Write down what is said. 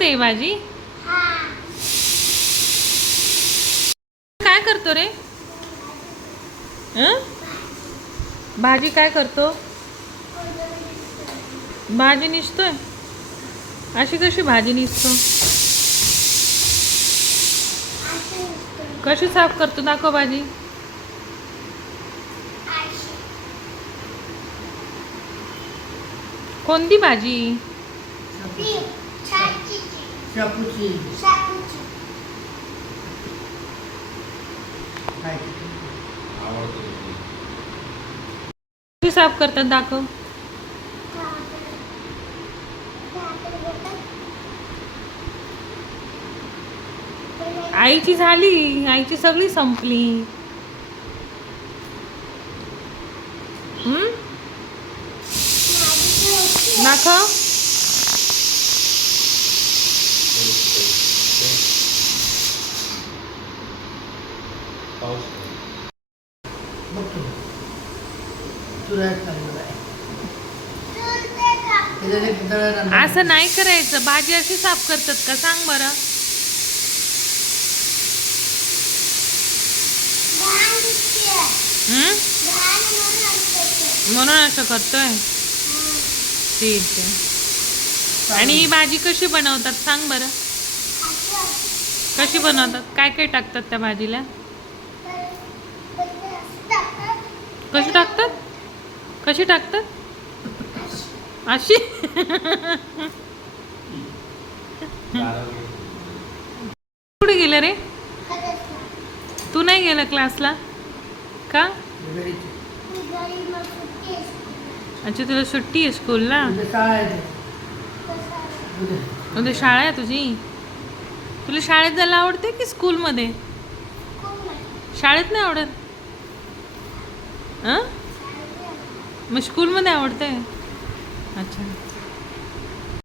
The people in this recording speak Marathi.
आवडते ही. भाजी काय करतो रे? भाजी काय करतो? भाजी निसतोय. अशी कशी भाजी निसतो? कशी साफ करतो? दाखव भाजी. कोणती भाजी? शापूची काय कशी साफ करतात दाखव. आईची झाली आईची सगळी संपली. हम्म? बघतो आणलं. असं नाही करायचं. भाजी अशी साफ करतात का? सांग बरं. हम्म? म्हणून असं करतोय. ठीक आहे. आणि ही भाजी कशी बनवतात? सांग बरं. कशी बनवतात? काय काय टाकतात त्या भाजीला? कशी टाकतात? कशी टाकतात? अशी? कुठे गेलं रे? तू नाही गेलं क्लासला? का? अच्छा तुला सुट्टी आहे स्कूलला? उद्या उद्या. उद्या शाळा आहे तुझी? तुला शाळेत जायला आवडते की स्कूलमध्ये? शाळेत नाही आवडत? हां? मग स्कूलमध्ये आवडते अच्छा.